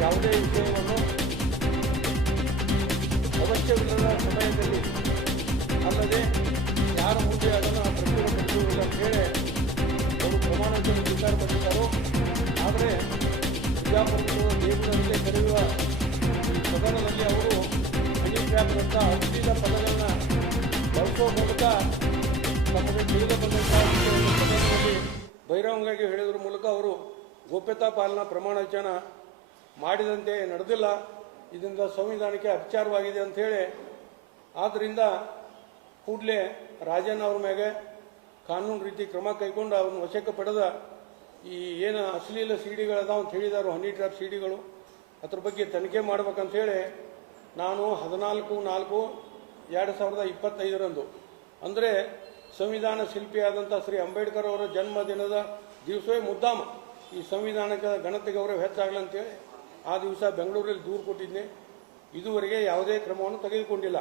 ಯಾವುದೇ ವಿಷಯವನ್ನು ಅವಶ್ಯವಿಲ್ಲದ ಸಮಯದಲ್ಲಿ ಅಲ್ಲದೆ ಯಾರ ಮುಂದೆ ಅದನ್ನು ಪ್ರತಿರೋಧಿಸುವುದಿಲ್ಲ ಅಂತೇಳಿ ಅವರು ಪ್ರಮಾಣದಲ್ಲಿ ವಿಚಾರ ಬಂದಿದ್ದಾರೋ ಆದರೆ ಬಿಜಾಪುರ ದೇಗುಲದಲ್ಲಿ ಕರೆಯುವ ಸದನದಲ್ಲಿ ಅವರು ಹಣಿಕ್ಯಾದಂಥ ಔಷಧ ಪದಗಳನ್ನು ಬಳಸುವ ಮೂಲಕ ತಮಗೆ ತಿಳಿದ ಬಂದಂತಹ ಸದನದಲ್ಲಿ ಬಹಿರಂಗವಾಗಿ ಹೇಳಿದ್ರ ಮೂಲಕ ಅವರು ಗೋಪ್ಯತಾ ಪಾಲನಾ ಪ್ರಮಾಣ ವಚನ ಮಾಡಿದಂತೆ ನಡೆದಿಲ್ಲ. ಇದರಿಂದ ಸಂವಿಧಾನಕ್ಕೆ ಅಪಚಾರವಾಗಿದೆ ಅಂಥೇಳಿ ಆದ್ದರಿಂದ ಕೂಡಲೇ ರಾಜನ್ ಅವ್ರ ಮ್ಯಾಗೆ ಕಾನೂನು ರೀತಿ ಕ್ರಮ ಕೈಗೊಂಡು ಅವ್ರನ್ನ ವಶಕ್ಕೆ ಪಡೆದ ಈ ಏನು ಅಶ್ಲೀಲ ಸಿಡಿಗಳದಾವ ಅಂತ ಹೇಳಿದಾರೋ, ಹನಿ ಟ್ರ್ಯಾಪ್ ಸಿಡಿಗಳು, ಅದ್ರ ಬಗ್ಗೆ ತನಿಖೆ ಮಾಡ್ಬೇಕಂತೇಳಿ ನಾನು ಹದಿನಾಲ್ಕು ನಾಲ್ಕು ಎರಡು ಸಾವಿರದ ಇಪ್ಪತ್ತೈದರಂದು, ಅಂದರೆ ಸಂವಿಧಾನ ಶಿಲ್ಪಿಯಾದಂಥ ಶ್ರೀ ಅಂಬೇಡ್ಕರ್ ಅವರ ಜನ್ಮದಿನದ ದಿವಸವೇ ಮುದ್ದಾಮ ಈ ಸಂವಿಧಾನಕ್ಕೆ ಘನತೆ ಗೌರವ ಹೆಚ್ಚಾಗಲಿ ಅಂತೇಳಿ ಆ ದಿವಸ ಬೆಂಗಳೂರಲ್ಲಿ ದೂರು ಕೊಟ್ಟಿದ್ದೆ ಇದುವರೆಗೆ ಯಾವುದೇ ಕ್ರಮವನ್ನು ತೆಗೆದುಕೊಂಡಿಲ್ಲ.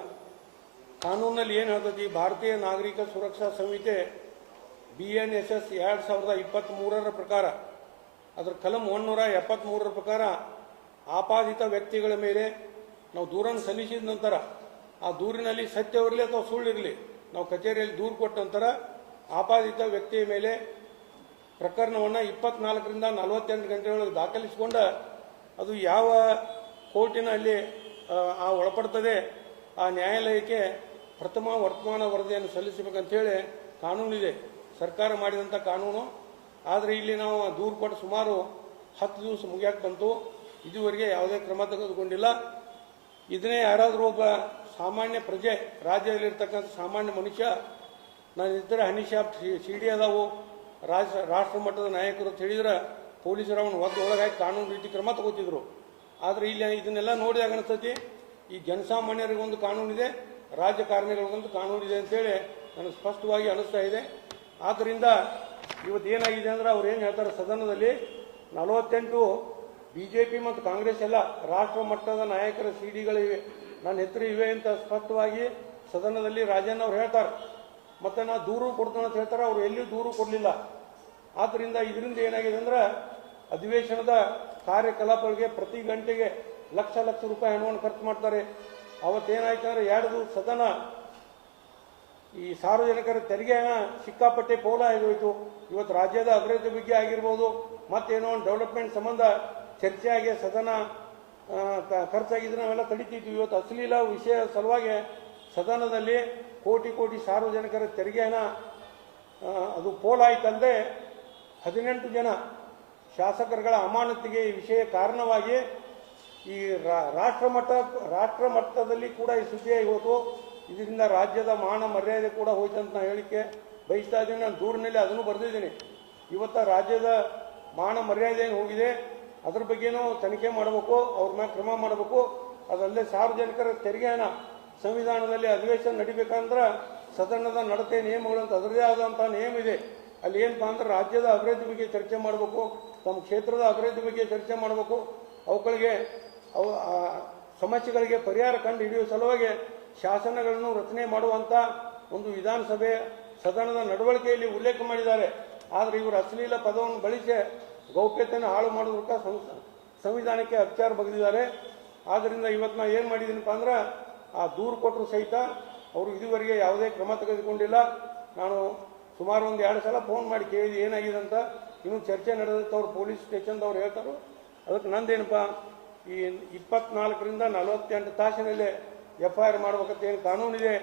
ಕಾನೂನಲ್ಲಿ ಏನು ಹೇಳ್ತೈತಿ, ಭಾರತೀಯ ನಾಗರಿಕ ಸುರಕ್ಷಾ ಸಂಹಿತೆ ಬಿ ಎನ್ ಎಸ್ ಎಸ್ ಎರಡು ಸಾವಿರದ ಇಪ್ಪತ್ತ್ಮೂರರ ಪ್ರಕಾರ, ಅದರ ಕಲಂ ಒನ್ನೂರ ಎಪ್ಪತ್ತ್ಮೂರರ ಪ್ರಕಾರ ಆಪಾದಿತ ವ್ಯಕ್ತಿಗಳ ಮೇಲೆ ನಾವು ದೂರನ್ನು ಸಲ್ಲಿಸಿದ ನಂತರ, ಆ ದೂರಿನಲ್ಲಿ ಸತ್ಯವಿರಲಿ ಅಥವಾ ಸುಳ್ಳಿರಲಿ ನಾವು ಕಚೇರಿಯಲ್ಲಿ ದೂರು ಕೊಟ್ಟ ನಂತರ ಆಪಾದಿತ ವ್ಯಕ್ತಿಯ ಮೇಲೆ ಪ್ರಕರಣವನ್ನು ಇಪ್ಪತ್ನಾಲ್ಕರಿಂದ ನಲವತ್ತೆಂಟು ಗಂಟೆಗಳಲ್ಲಿ ದಾಖಲಿಸಿಕೊಂಡ ಅದು ಯಾವ ಕೋರ್ಟಿನಲ್ಲಿ ಆ, ಒಳಪಡ್ತದೆ ಆ ನ್ಯಾಯಾಲಯಕ್ಕೆ ಪ್ರಥಮ ವರ್ತಮಾನ ವರದಿಯನ್ನು ಸಲ್ಲಿಸಬೇಕಂತೇಳಿ ಕಾನೂನಿದೆ. ಸರ್ಕಾರ ಮಾಡಿದಂಥ ಕಾನೂನು. ಆದರೆ ಇಲ್ಲಿ ನಾವು ದೂರು ಕೊಟ್ಟು ಸುಮಾರು ಹತ್ತು ದಿವಸ ಮುಗಿಯಕ್ಕೆ ಬಂತು. ಇದುವರೆಗೆ ಯಾವುದೇ ಕ್ರಮ ತೆಗೆದುಕೊಂಡಿಲ್ಲ. ಇದನ್ನೇ ಯಾರಾದರೂ ಒಬ್ಬ ಸಾಮಾನ್ಯ ಪ್ರಜೆ ರಾಜ್ಯದಲ್ಲಿರ್ತಕ್ಕಂಥ ಸಾಮಾನ್ಯ ಮನುಷ್ಯ ನಾನು ಇದ್ದರೆ ಹನಿ ಶಾಪ್ ಸಿ ಡಿ ಅದಾವು. ರಾಜ ರಾಷ್ಟ್ರ ಮಟ್ಟದ ನಾಯಕರು ಅಂತ ಹೇಳಿದ್ರೆ ಪೊಲೀಸರು ಅವನು ಒದ್ದು ಒಳಗಾಗಿ ಕಾನೂನು ರೀತಿ ಕ್ರಮ ತಗೋತಿದ್ರು. ಆದರೆ ಇಲ್ಲಿ ಇದನ್ನೆಲ್ಲ ನೋಡಿದಾಗ ಅನಿಸ್ತತಿ, ಈ ಜನಸಾಮಾನ್ಯರಿಗೆ ಒಂದು ಕಾನೂನಿದೆ ರಾಜಕಾರಣಿಗಳಿಗೊಂದು ಕಾನೂನಿದೆ ಅಂತೇಳಿ ನನಗೆ ಸ್ಪಷ್ಟವಾಗಿ ಅನಿಸ್ತಾ ಇದೆ. ಆದ್ದರಿಂದ ಇವತ್ತು ಏನಾಗಿದೆ ಅಂದ್ರೆ ಅವ್ರು ಏನು ಹೇಳ್ತಾರೆ, ಸದನದಲ್ಲಿ ನಲವತ್ತೆಂಟು ಬಿ ಜೆ ಪಿ ಮತ್ತು ಕಾಂಗ್ರೆಸ್ ಎಲ್ಲ ರಾಷ್ಟ್ರ ಮಟ್ಟದ ನಾಯಕರ ಸಿ ಡಿಗಳಿವೆ ನನ್ನ ಹೆಸರು ಇವೆ ಅಂತ ಸ್ಪಷ್ಟವಾಗಿ ಸದನದಲ್ಲಿ ರಾಜಣ್ಣ ಅವ್ರು ಹೇಳ್ತಾರೆ. ಮತ್ತು ನಾ ದೂರು ಕೊಡ್ತೇನೆ ಅಂತ ಹೇಳ್ತಾರೆ, ಅವ್ರು ಎಲ್ಲಿಯೂ ದೂರು ಕೊಡಲಿಲ್ಲ. ಆದ್ದರಿಂದ ಇದರಿಂದ ಏನಾಗಿದೆ ಅಂದ್ರೆ ಅಧಿವೇಶನದ ಕಾರ್ಯಕಲಾಪಗಳಿಗೆ ಪ್ರತಿ ಗಂಟೆಗೆ ಲಕ್ಷ ಲಕ್ಷ ರೂಪಾಯಿ ಹಣವನ್ನು ಖರ್ಚು ಮಾಡ್ತಾರೆ. ಅವತ್ತೇನಾಯ್ತು ಅಂದರೆ ಎರಡು ಸದನ ಈ ಸಾರ್ವಜನಿಕರ ತೆರಿಗೆ ಹಣ ಸಿಕ್ಕಾಪಟ್ಟೆ ಪೋಲ ಆಗೋಯ್ತು. ಇವತ್ತು ರಾಜ್ಯದ ಅಭಿವೃದ್ಧಿ ಬಗ್ಗೆ ಆಗಿರ್ಬೋದು ಮತ್ತೇನೋ ಒಂದು ಡೆವಲಪ್ಮೆಂಟ್ ಸಂಬಂಧ ಚರ್ಚೆಯಾಗಿ ಸದನ ಖರ್ಚಾಗಿದ್ದು ನಾವೆಲ್ಲ ತಡಿತಿದ್ವಿ. ಇವತ್ತು ಅಶ್ಲೀಲ ವಿಷಯ ಸಲುವಾಗಿ ಸದನದಲ್ಲಿ ಕೋಟಿ ಕೋಟಿ ಸಾರ್ವಜನಿಕರ ತೆರಿಗೆ ಆ, ಅದು ಪೋಲಾಯ್ತಲ್ಲದೆ ಹದಿನೆಂಟು ಜನ ಶಾಸಕರುಗಳ ಅಮಾನತಿಗೆ ಈ ವಿಷಯ ಕಾರಣವಾಗಿ ಈ ರಾಷ್ಟ್ರ ಮಟ್ಟ, ರಾಷ್ಟ್ರ ಮಟ್ಟದಲ್ಲಿ ಕೂಡ ಈ ಸುದ್ದಿಯಾಗಿ ಇವತ್ತು ಇದರಿಂದ ರಾಜ್ಯದ ಮಾನ ಮರ್ಯಾದೆ ಕೂಡ ಹೋಯ್ತು ಅಂತ ನಾನು ಹೇಳಿಕೆ ಬಯಸ್ತಾ ಇದ್ದೀನಿ. ನಾನು ದೂರಿನಲ್ಲಿ ಅದನ್ನು ಬರೆದಿದ್ದೀನಿ. ಇವತ್ತು ರಾಜ್ಯದ ಮಾನ ಮರ್ಯಾದೆ ಹೋಗಿದೆ, ಅದ್ರ ಬಗ್ಗೆನೂ ತನಿಖೆ ಮಾಡಬೇಕು ಅವ್ರ ಮೇಲೆ ಕ್ರಮ ಮಾಡಬೇಕು. ಅದಲ್ಲದೆ ಸಾರ್ವಜನಿಕರ ತೆರಿಗೆ ಹಣ ಸಂವಿಧಾನದಲ್ಲಿ ಅಧಿವೇಶನ ನಡಿಬೇಕಂದ್ರೆ ಸದನದ ನಡತೆ, ನಿಯಮಗಳು ಅಂತ ಅದರದೇ ಆದಂಥ ನಿಯಮ ಇದೆ. ಅಲ್ಲಿ ಏನಪ್ಪ ಅಂದ್ರೆ ರಾಜ್ಯದ ಅಭಿವೃದ್ಧಿ ಬಗ್ಗೆ ಚರ್ಚೆ ಮಾಡಬೇಕು, ತಮ್ಮ ಕ್ಷೇತ್ರದ ಅಭಿವೃದ್ಧಿ ಬಗ್ಗೆ ಚರ್ಚೆ ಮಾಡಬೇಕು. ಅವುಗಳಿಗೆ ಅವು ಸಮಸ್ಯೆಗಳಿಗೆ ಪರಿಹಾರ ಕಂಡು ಹಿಡಿಯುವ ಸಲುವಾಗಿ ಶಾಸನಗಳನ್ನು ರಚನೆ ಮಾಡುವಂಥ ಒಂದು ವಿಧಾನಸಭೆ ಸದನದ ನಡವಳಿಕೆಯಲ್ಲಿ ಉಲ್ಲೇಖ ಮಾಡಿದ್ದಾರೆ. ಆದರೆ ಇವರು ಅಶ್ಲೀಲ ಪದವನ್ನು ಬಳಸಿ ಗೌಪ್ಯತೆಯನ್ನು ಹಾಳು ಮಾಡೋದಕ್ಕ ಸಂವಿಧಾನಕ್ಕೆ ಅಪಚಾರ ಬಗೆದಿದ್ದಾರೆ. ಆದ್ದರಿಂದ ಇವತ್ತು ನಾ ಏನು ಮಾಡಿದ್ದೀನಪ್ಪ ಅಂದ್ರೆ, ಆ ದೂರು ಕೊಟ್ಟರು ಸಹಿತ ಅವರು ಇದುವರೆಗೆ ಯಾವುದೇ ಕ್ರಮ ತೆಗೆದುಕೊಂಡಿಲ್ಲ. ನಾನು ಸುಮಾರು ಒಂದು ಎರಡು ಸಲ ಫೋನ್ ಮಾಡಿ ಕೇಳಿದ್ವಿ, ಏನಾಗಿದೆ ಅಂತ. ಇನ್ನೂ ಚರ್ಚೆ ನಡೆದಿತ್ತು ಅವ್ರು ಪೊಲೀಸ್ ಸ್ಟೇಷನ್ದವ್ರು ಹೇಳ್ತಾರೆ. ಅದಕ್ಕೆ ನಂದೇನಪ್ಪ, ಈ ಇಪ್ಪತ್ನಾಲ್ಕರಿಂದ ನಲವತ್ತೆಂಟು ತಾಸಿನಲ್ಲೇ ಎಫ್ ಐ ಆರ್ ಮಾಡ್ಬೇಕಂತ ಏನು ಕಾನೂನಿದೆ.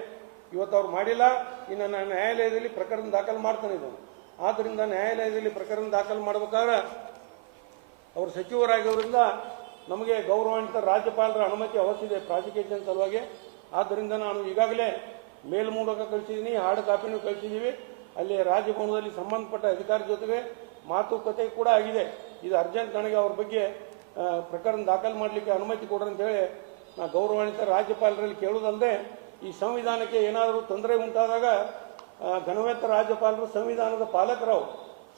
ಇವತ್ತು ಅವ್ರು ಮಾಡಿಲ್ಲ. ಇನ್ನು ನಾನು ನ್ಯಾಯಾಲಯದಲ್ಲಿ ಪ್ರಕರಣ ದಾಖಲು ಮಾಡ್ತಾನೆ ಇದನ್ನು ಆದ್ದರಿಂದ ನ್ಯಾಯಾಲಯದಲ್ಲಿ ಪ್ರಕರಣ ದಾಖಲು ಮಾಡ್ಬೇಕಾದ್ರೆ ಅವರು ಸಚಿವರಾಗಿರೋದ್ರಿಂದ ನಮಗೆ ಗೌರವಾನ್ವಿತ ರಾಜ್ಯಪಾಲರ ಅನುಮತಿ ಅವಶ್ಯ ಇದೆ ಪ್ರಾಸಿಕ್ಯೂಷನ್ ಸಲುವಾಗಿ. ಆದ್ದರಿಂದ ನಾನು ಈಗಾಗಲೇ ಮೇಲ್ ಮೂಲಕ ಕಳಿಸಿದ್ದೀನಿ, ಹಾರ್ಡ್ ಕಾಪಿನೂ ಕಳಿಸಿದ್ದೀವಿ. ಅಲ್ಲಿ ರಾಜಭವನದಲ್ಲಿ ಸಂಬಂಧಪಟ್ಟ ಅಧಿಕಾರಿ ಜೊತೆಗೆ ಮಾತುಕತೆ ಕೂಡ ಆಗಿದೆ. ಇದು ಅರ್ಜೆಂಟ್ ನನಗೆ ಅವ್ರ ಬಗ್ಗೆ ಪ್ರಕರಣ ದಾಖಲು ಮಾಡಲಿಕ್ಕೆ ಅನುಮತಿ ಕೊಡ್ರಿ ಅಂತ ಹೇಳಿ ನಾ ಗೌರವಾನ್ವಿತ ರಾಜ್ಯಪಾಲರಲ್ಲಿ ಕೇಳುವುದಲ್ಲದೆ, ಈ ಸಂವಿಧಾನಕ್ಕೆ ಏನಾದರೂ ತೊಂದರೆ ಉಂಟಾದಾಗ ಘನವೇತ ರಾಜ್ಯಪಾಲರು ಸಂವಿಧಾನದ ಪಾಲಕರವು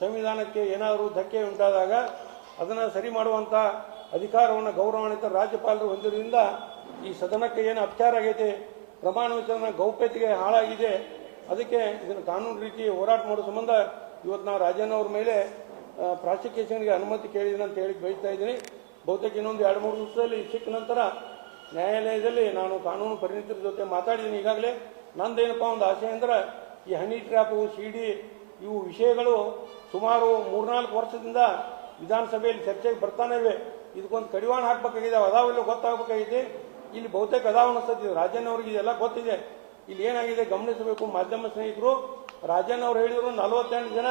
ಸಂವಿಧಾನಕ್ಕೆ ಏನಾದರೂ ಧಕ್ಕೆ ಉಂಟಾದಾಗ ಅದನ್ನು ಸರಿ ಮಾಡುವಂಥ ಅಧಿಕಾರವನ್ನು ಗೌರವಾನ್ವಿತ ರಾಜ್ಯಪಾಲರು ಹೊಂದಿರೋದ್ರಿಂದ ಈ ಸದನಕ್ಕೆ ಏನು ಅಪಚಾರ ಆಗೈತೆ, ಪ್ರಮಾಣ ವಚನ ಗೌಪ್ಯತೆಗೆ ಹಾಳಾಗಿದೆ ಅದಕ್ಕೆ ಇದನ್ನು ಕಾನೂನು ರೀತಿ ಹೋರಾಟ ಮಾಡೋ ಸಂಬಂಧ ಇವತ್ತು ನಾವು ರಾಜಣ್ಣ ಅವ್ರ ಮೇಲೆ ಪ್ರಾಸಿಕ್ಯೂಷನ್ಗೆ ಅನುಮತಿ ಕೇಳಿದ್ದೀನಿ ಅಂತ ಹೇಳಿ ಬಯಸ್ತಾ ಇದ್ದೀನಿ. ಬಹುತೇಕ ಇನ್ನೊಂದು ಎರಡು, ಮೂರು ದಿವಸದಲ್ಲಿ ಸಿಕ್ಕ ನಂತರ ನ್ಯಾಯಾಲಯದಲ್ಲಿ ನಾನು ಕಾನೂನು ಪರಿಣಿತರ ಜೊತೆ ಮಾತಾಡಿದ್ದೀನಿ. ಈಗಾಗಲೇ ನಂದೇನಪ್ಪ ಒಂದು ಆಸೆ ಅಂದ್ರೆ ಈ ಹನಿ ಟ್ರ್ಯಾಪು ಸಿ ಡಿ ಇವು ವಿಷಯಗಳು ಸುಮಾರು ಮೂರ್ನಾಲ್ಕು ವರ್ಷದಿಂದ ವಿಧಾನಸಭೆಯಲ್ಲಿ ಚರ್ಚೆಗೆ ಬರ್ತಾನೆ ಇವೆ. ಇದಕ್ಕೊಂದು ಕಡಿವಾಣ ಹಾಕಬೇಕಾಗಿದೆ ಅದಾವೆಲ್ಲ ಗೊತ್ತಾಗಬೇಕಾಗಿದೆ. ಇಲ್ಲಿ ಬಹುತೇಕ ಅದಾವ ಅನಿಸ್ತದೆ ರಾಜನ್ ಅವ್ರಿಗೆ ಇದೆಲ್ಲ ಗೊತ್ತಿದೆ. ಇಲ್ಲಿ ಏನಾಗಿದೆ? ಗಮನಿಸಬೇಕು. ಮಾಧ್ಯಮ ಸ್ನೇಹಿತರು ರಾಜನ್ ಅವರು ಹೇಳಿದರು ನಲವತ್ತೆಂಟು ಜನ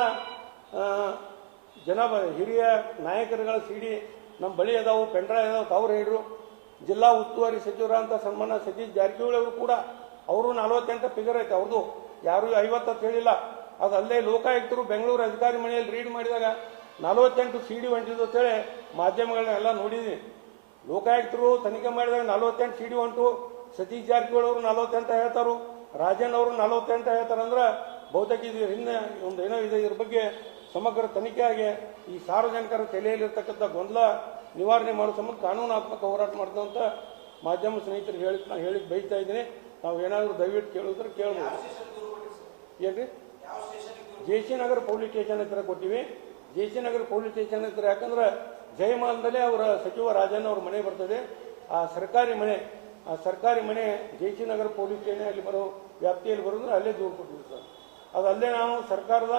ಜನ ಹಿರಿಯ ನಾಯಕರುಗಳ ಸಿಡಿ ನಮ್ಮ ಬಳಿ ಅದಾವು ಪೆಂಡ್ರಾಯ್ ಅದಾವ ಅವ್ರು ಹೇಳಿದ್ರು. ಜಿಲ್ಲಾ ಉಸ್ತುವಾರಿ ಸಚಿವರಂತ ಸನ್ಮಾನ ಸತೀಶ್ ಜಾರಕಿಹೊಳಿ ಅವರು ಕೂಡ ಅವರು ನಲವತ್ತೆಂಟು ಫಿಗರ್ ಐತೆ. ಅವ್ರದ್ದು ಯಾರು ಐವತ್ತು ಅಂತ ಹೇಳಿಲ್ಲ. ಅದು ಅಲ್ಲೇ ಲೋಕಾಯುಕ್ತರು ಬೆಂಗಳೂರು ಅಧಿಕಾರಿ ಮನೆಯಲ್ಲಿ ರೀಡ್ ಮಾಡಿದಾಗ ನಲವತ್ತೆಂಟು ಸಿ ಡಿ ಹೊಂಟಿದ್ದು ಅಂತೇಳಿ ಮಾಧ್ಯಮಗಳನ್ನೆಲ್ಲ ನೋಡಿದ್ದೀನಿ ಲೋಕಾಯುಕ್ತರು ತನಿಖೆ ಮಾಡಿದಾಗ ನಲವತ್ತೆಂಟು ಸಿ ಡಿ ಹೊಂಟು. ಸತೀಶ್ ಜಾರಕಿಹೊಳಿ ಅವರು ನಲವತ್ತೆಂಟು ಹೇಳ್ತಾರು ರಾಜನ್ ಅವರು ನಲವತ್ತೆಂಟು ಹೇಳ್ತಾರಂದ್ರೆ ಬಹುತೇಕ ಇದು ಹಿಂದೆ ಒಂದು ಏನೋ ಇದೆ ಇದ್ರ ಬಗ್ಗೆ ಸಮಗ್ರ ತನಿಖೆಯಾಗಿ ಆಗಿ ಈ ಸಾರ್ವಜನಿಕರ ತಲೆಯಲ್ಲಿರ್ತಕ್ಕಂಥ ಗೊಂದಲ ನಿವಾರಣೆ ಮಾಡೋ ಸಂಬಂಧ ಕಾನೂನಾತ್ಮಕ ಹೋರಾಟ ಮಾಡಿದಂಥ ಮಾಧ್ಯಮ ಸ್ನೇಹಿತರಿಗೆ ಹೇಳಿ ನಾನು ಹೇಳಿ ಬೈತಾ ಇದ್ದೀನಿ. ನಾವು ಏನಾದರೂ ದಯವಿಟ್ಟು ಕೇಳಿದ್ರೆ ಕೇಳ್ಬೋದು. ಏನ್ರಿ? J C Nagar police station ಹತ್ರ ಕೊಟ್ಟಿವಿ. J C Nagar police station ಹತ್ರ ಯಾಕಂದ್ರೆ ಜಯಮಾಲದಲ್ಲೇ ಅವರ ಸಚಿವ ರಾಜನ್ ಅವ್ರ ಮನೆ ಬರ್ತದೆ. ಆ ಸರ್ಕಾರಿ ಮನೆ ಸರ್ಕಾರಿ ಮನೆ ಜೆ ಸಿ ನಗರ ಪೊಲೀಸ್ ಠಾಣೆ ಅಲ್ಲಿ ಬರೋ ವ್ಯಾಪ್ತಿಯಲ್ಲಿ ಬರೋದ್ರೆ ಅಲ್ಲೇ ದೂರು ಕೊಟ್ಟಿವಿ ಸರ್. ಅದು ಅಲ್ಲೇ ನಾವು ಸರ್ಕಾರದ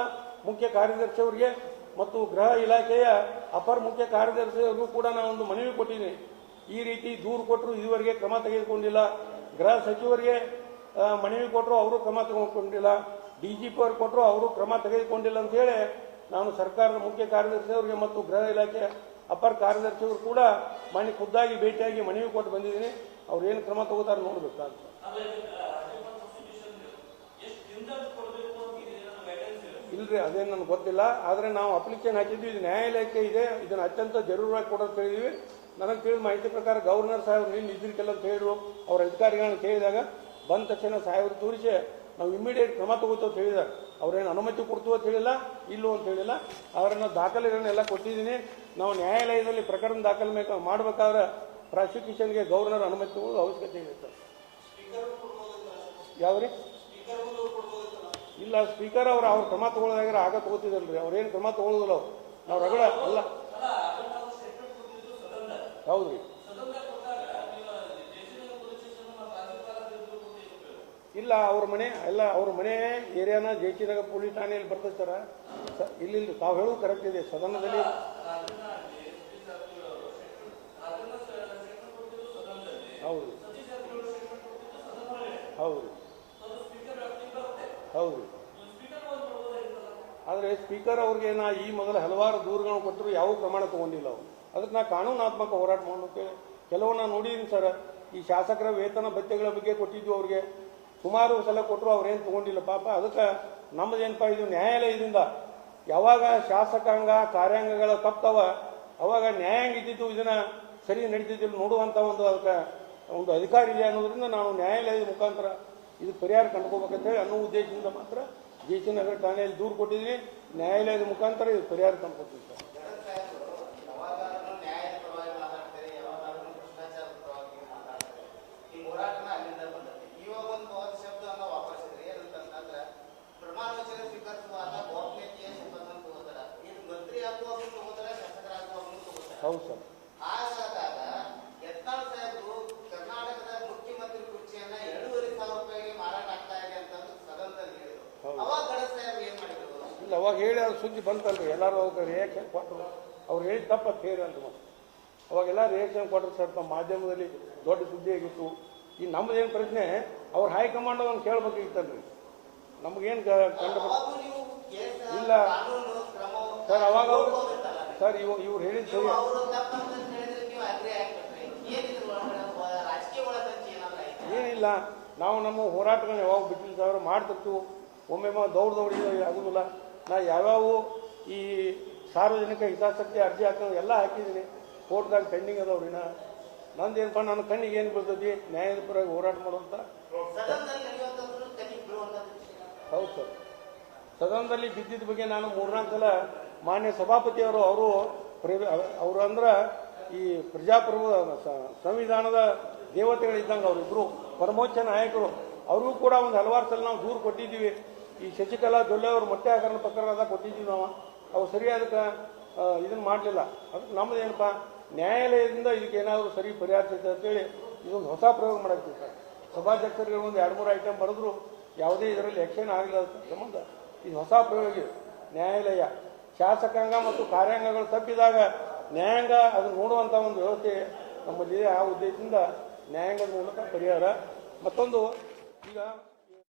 ಮುಖ್ಯ ಕಾರ್ಯದರ್ಶಿಯವರಿಗೆ ಮತ್ತು ಗೃಹ ಇಲಾಖೆಯ ಅಪರ ಮುಖ್ಯ ಕಾರ್ಯದರ್ಶಿಯವರಿಗೂ ಕೂಡ ನಾವು ಒಂದು ಮನವಿ ಕೊಟ್ಟಿದ್ದೀನಿ ಈ ರೀತಿ ದೂರು ಕೊಟ್ಟರು ಇದುವರೆಗೆ ಕ್ರಮ ತೆಗೆದುಕೊಂಡಿಲ್ಲ. ಗೃಹ ಸಚಿವರಿಗೆ ಮನವಿ ಕೊಟ್ಟರು ಅವರು ಕ್ರಮ ತೆಗೆದುಕೊಂಡಿಲ್ಲ. ಡಿ ಜಿ ಪಿ ಅವ್ರು ಕೊಟ್ಟರು ಅವರು ಕ್ರಮ ತೆಗೆದುಕೊಂಡಿಲ್ಲ ಅಂತ ಹೇಳಿ ನಾನು ಸರ್ಕಾರದ ಮುಖ್ಯ ಕಾರ್ಯದರ್ಶಿಯವರಿಗೆ ಮತ್ತು ಗೃಹ ಇಲಾಖೆ ಅಪರ ಕಾರ್ಯದರ್ಶಿಯವರು ಕೂಡ ಮನೆ ಖುದ್ದಾಗಿ ಭೇಟಿಯಾಗಿ ಮನವಿ ಕೊಟ್ಟು ಬಂದಿದ್ದೀನಿ. ಅವ್ರು ಏನು ಕ್ರಮ ತಗೋತಾರೆ ನೋಡ್ಬೇಕಾಗ್ತದೆ ಇಲ್ರಿ, ಅದೇನು ನನಗೆ ಗೊತ್ತಿಲ್ಲ. ಆದರೆ ನಾವು ಅಪ್ಲಿಕೇಶನ್ ಹಾಕಿದ್ವಿ, ಇದು ನ್ಯಾಯಾಲಯಕ್ಕೆ ಇದೆ, ಇದನ್ನು ಅತ್ಯಂತ ಜರೂರಾಗಿ ಕೊಡೋದು ಹೇಳಿದ್ವಿ ನನಗೆ ತಿಳಿದ ಮಾಹಿತಿ ಪ್ರಕಾರ ಗವರ್ನರ್ ಸಾಹೇಬ್ರು ನಿನ್ನ ಇದ್ರಿಕೆಲ್ಲ ಅಂತ ಹೇಳಿದ್ರು. ಅವ್ರ ಅಧಿಕಾರಿಗಳನ್ನ ಕೇಳಿದಾಗ ಬಂದ ತಕ್ಷಣ ಸಾಹೇಬ್ರು ತೋರಿಸಿ, ನಾವು ಇಮಿಡಿಯೇಟ್ ಕ್ರಮ ತಗೋತೋ ಅಂತ ಅವ್ರೇನು ಅನುಮತಿ ಕೊಡ್ತೀವಿ ಅಂತ ಹೇಳಿಲ್ಲ, ಇಲ್ಲೋ ಅಂತ ಹೇಳಿಲ್ಲ. ಆದರೆ ನಾವು ದಾಖಲೆಗಳನ್ನೆಲ್ಲ ಕೊಟ್ಟಿದ್ದೀನಿ. ನಾವು ನ್ಯಾಯಾಲಯದಲ್ಲಿ ಪ್ರಕರಣ ದಾಖಲೆ ಬೇಕು ಮಾಡಬೇಕಾದ್ರೆ ಪ್ರಾಸಿಕ್ಯೂಷನ್ಗೆ ಗವರ್ನರ್ ಅನುಮತಿ ತಗೊಳ್ಳೋದು ಅವಶ್ಯಕತೆ ಇದೆ ಸರ್. ರೀ ಇಲ್ಲ, ಸ್ಪೀಕರ್ ಅವ್ರು ಅವ್ರ ಕ್ರಮ ತಗೊಳ್ಳೋದಾಗ್ರೆ ಆಗ ತಗೋತಿದ್ದಲ್ರಿ. ಅವ್ರೇನು ಕ್ರಮ ತಗೊಳ್ಳೋದಿಲ್ಲ ಅವ್ರು. ನಾವು ರಗಡ, ಅಲ್ಲ. ಹೌದ್ರಿ. ಇಲ್ಲ, ಅವ್ರ ಮನೆ ಎಲ್ಲ ಅವ್ರ ಮನೆ ಏರಿಯಾನ ಜೆ ಪೊಲೀಸ್ ಠಾಣೆಯಲ್ಲಿ ಬರ್ತದೆ ಸರ. ಇಲ್ಲಿ ತಾವು ಹೇಳೋದು ಕರೆಕ್ಟ್ ಇದೆ. ಸದನದಲ್ಲಿ ಹೌದು. ಹೌದು. ಹೌದು. ಆದರೆ ಸ್ಪೀಕರ್ ಅವ್ರಿಗೆ ನಾ ಈ ಮೊದಲ ಹಲವಾರು ದೂರುಗಳನ್ನು ಕೊಟ್ಟರು ಯಾವ ಪ್ರಮಾಣ ತಗೊಂಡಿಲ್ಲ ಅವರು. ಅದಕ್ಕೆ ನಾ ಕಾನೂನಾತ್ಮಕ ಹೋರಾಟ ಮಾಡೋಕೆ ಕೆಲವನ್ನ ನೋಡಿದ್ದೀನಿ ಸರ್. ಈ ಶಾಸಕರ ವೇತನ ಭತ್ಯೆಗಳ ಬಗ್ಗೆ ಕೊಟ್ಟಿದ್ದು ಅವ್ರಿಗೆ. ಸುಮಾರು ಸಲ ಕೊಟ್ಟರು, ಅವ್ರೇನು ತಗೊಂಡಿಲ್ಲ ಪಾಪ. ಅದಕ್ಕೆ ನಮ್ಮದೇನಪ್ಪ ಇದು ನ್ಯಾಯಾಲಯದಿಂದ ಯಾವಾಗ ಶಾಸಕಾಂಗ ಕಾರ್ಯಾಂಗಗಳ ತಪ್ತವ, ಅವಾಗ ನ್ಯಾಯಾಂಗ ಇದ್ದಿದ್ದು ಇದನ್ನು ಸರಿ ನಡೀತಿದ್ದಿಲ್ಲ ನೋಡುವಂಥ ಒಂದು ಅದಕ್ಕೆ ಒಂದು ಅಧಿಕಾರ ಇದೆ ಅನ್ನೋದ್ರಿಂದ ನಾನು ನ್ಯಾಯಾಲಯದ ಮುಖಾಂತರ ಇದು ಪರಿಹಾರ ಕಂಡುಕೋಬೇಕಂತೇಳಿ ಅನ್ನೋ ಉದ್ದೇಶದಿಂದ ಮಾತ್ರ ಜೆ ಸಿ ನಗರ ಠಾಣೆಯಲ್ಲಿ ದೂರು ಕೊಟ್ಟಿದ್ದೀನಿ. ನ್ಯಾಯಾಲಯದ ಮುಖಾಂತರ ಇದು ಪರಿಹಾರ ಕಂಡುಕೊಡ್ತೀನಿ ಸರ್. ಹೌದು ನ್ಯಾಯದ ಪರವಾಗಿ ಮಾತಾಡ್ತಾರೆ ಯಾವಾಗಾದ್ರೂ ಭ್ರಷ್ಟಾಚಾರದ ಪರವಾಗಿ ಮಾತಾಡ್ತಾರೆ ಈ ಹೋರಾಟನ ಅಲ್ಲಿಂದ ಬಂದದ್ದು ಇವಾಗ ಒಂದು ಒಂದು ಶಬ್ದವನ್ನ ವಾಪಸಿದ್ರೆ ಏನಂತಂದ್ರೆ ಪ್ರಮಾಣ ವಚನ ಸ್ವೀಕರಿಸುವಾಗ ಗೋಪ್ಯತೆಯ ಶಪಥವನ್ನು ತಗೋತಾರ ಇದು ಮಂತ್ರಿ ಆಗುವಾಗ ತಗೋತಾರ ಶಾಸಕರಾಗುವಾಗ ತಗೋತಾರ ಹೌದು ಸರ್ ಹಾಗಾದಾಗ ಯತ್ನಾಳ್ ಸಾಹೇಬರು ಕರ್ನಾಟಕದ ಮುಖ್ಯಮಂತ್ರಿ ಕುರ್ಚಿಯನ್ನ ಎರಡೂವರೆ ಸಾವಿರ ರೂಪಾಯಿಗೆ ಮಾರಾಟ ಆಗ್ತಾ ಇದೆ ಅಂತ ಸದನದಲ್ಲಿ ಹೇಳಿದ್ರು ಹೌದು. ಅವಾಗ ಗಣೇಶ್ ಸಾಹೇಬ್ ಏನ್ ಮಾಡಿದ್ರು ಇಲ್ಲ ಅವಾಗ ಹೇಳಿ ಅದು ಸುದ್ದಿ ಬಂತಲ್ರಿ ಎಲ್ಲರೂ ಅವಾಗ ರಿಯಾಕ್ಷನ್ ಕೊಟ್ಟರು ಅವ್ರು ಹೇಳಿದ ತಪ್ಪತ್ತು ಹೇಳಲ್ರಿ ಮತ್ತೆ ಅವಾಗೆಲ್ಲ ರಿಯಾಕ್ಷನ್ ಕೊಟ್ಟರು ಸರ್ ತಮ್ಮ ಮಾಧ್ಯಮದಲ್ಲಿ ದೊಡ್ಡ ಸುದ್ದಿ ಆಗಿತ್ತು. ಈ ನಮ್ಮದೇನು ಪ್ರಶ್ನೆ ಅವ್ರ ಹೈಕಮಾಂಡ್ ಅವ್ನು ಕೇಳ್ಬೇಕಾಗಿತ್ತಲ್ರಿ ನಮಗೇನು ಕಂಡು ಅವಾಗೂ ಇಲ್ಲ. ಸರ್ ಅವಾಗ ಅವ್ರು ಸರ್ ಇವ್ ಇವ್ರು ಹೇಳಿದ ಸರಿ. ಏನಿಲ್ಲ. ನಾವು ನಮ್ಮ ಹೋರಾಟಗಳನ್ನ ಯಾವಾಗ ಬಿಟ್ಟಿಲ್ಲ ಸಾವಿರ ಮಾಡ್ತಿತ್ತು. ಒಮ್ಮೆ ದೌಡ್ ದೌಡಿ ಆಗೋದಿಲ್ಲ. ನಾ ಯಾವ್ಯಾವ ಈ ಸಾರ್ವಜನಿಕ ಹಿತಾಸಕ್ತಿ ಅರ್ಜಿ ಹಾಕೋದು ಎಲ್ಲ ಹಾಕಿದ್ದೀನಿ. ಕೋರ್ಟ್ದಾಗ ಪೆಂಡಿಂಗ್ ಅದಾವ್ರಿ ನಾ. ಏನಪ್ಪ ನನ್ನ ಕಣ್ಣಿಗೆ ಏನು ಬೀಳ್ತೈತಿ? ನ್ಯಾಯದ ಪರವಾಗಿ ಹೋರಾಟ ಬೀಳುವಂಥದ್ದು ಹೌದು ಸರ್. ಸದನದಲ್ಲಿ ಬಿದ್ದಿದ್ದ ಬಗ್ಗೆ ನಾನು ಮೂರ್ನಾಲ್ಕು ಸಲ ಮಾನ್ಯ ಸಭಾಪತಿಯವರು ಅವರು ಅವರು ಅಂದ್ರೆ ಈ ಪ್ರಜಾಪ್ರಭು ಸಂವಿಧಾನದ ದೇವತೆಗಳಿದ್ದಂಗೆ ಅವರಿಬ್ರು. ಪರಮೋಚ್ಚ ನಾಯಕರು. ಅವ್ರಿಗೂ ಕೂಡ ಒಂದು ಹಲವಾರು ಸಲ ನಾವು ದೂರು ಕೊಟ್ಟಿದ್ದೀವಿ. ಈ ಶಶಿಕಲಾ ಜೊಲ್ಲೆ ಅವರು ಮೊಟ್ಟೆ ಹಗರಣ ಪ್ರಕರಣದ ಕೊಟ್ಟಿದ್ದೀವಿ ನಾವು. ಅವು ಸರಿಯಾದಕ್ಕೆ ಇದನ್ನು ಮಾಡಲಿಲ್ಲ. ಅದಕ್ಕೆ ನಮ್ಮದೇನಪ್ಪ ನ್ಯಾಯಾಲಯದಿಂದ ಇದಕ್ಕೆ ಏನಾದರೂ ಸರಿ ಪರಿಹಾರ ಸಿಗ್ತದೆ ಅಂತೇಳಿ ಇದೊಂದು ಹೊಸ ಪ್ರಯೋಗ ಮಾಡಾಕ್ತೀವಿ ಸರ್ ಸಭಾಧ್ಯಕ್ಷರಿಗೆ ಒಂದು ಎರಡು ಮೂರು ಐಟಮ್ ಬರೆದ್ರು ಯಾವುದೇ ಇದರಲ್ಲಿ ಆ್ಯಕ್ಷನ್ ಆಗಿಲ್ಲ ಸಂಬಂಧ ಇದು ಹೊಸ ಪ್ರಯೋಗ. ನ್ಯಾಯಾಲಯ, ಶಾಸಕಾಂಗ ಮತ್ತು ಕಾರ್ಯಾಂಗಗಳು ತಪ್ಪಿದಾಗ ನ್ಯಾಯಾಂಗ ಅದನ್ನು ನೋಡುವಂಥ ಒಂದು ವ್ಯವಸ್ಥೆ ನಮ್ಮಲ್ಲಿದೆ. ಆ ಉದ್ದೇಶದಿಂದ ನ್ಯಾಯಾಂಗದ ಮೂಲಕ ಪರಿಹಾರ. ಮತ್ತೊಂದು, ಈಗ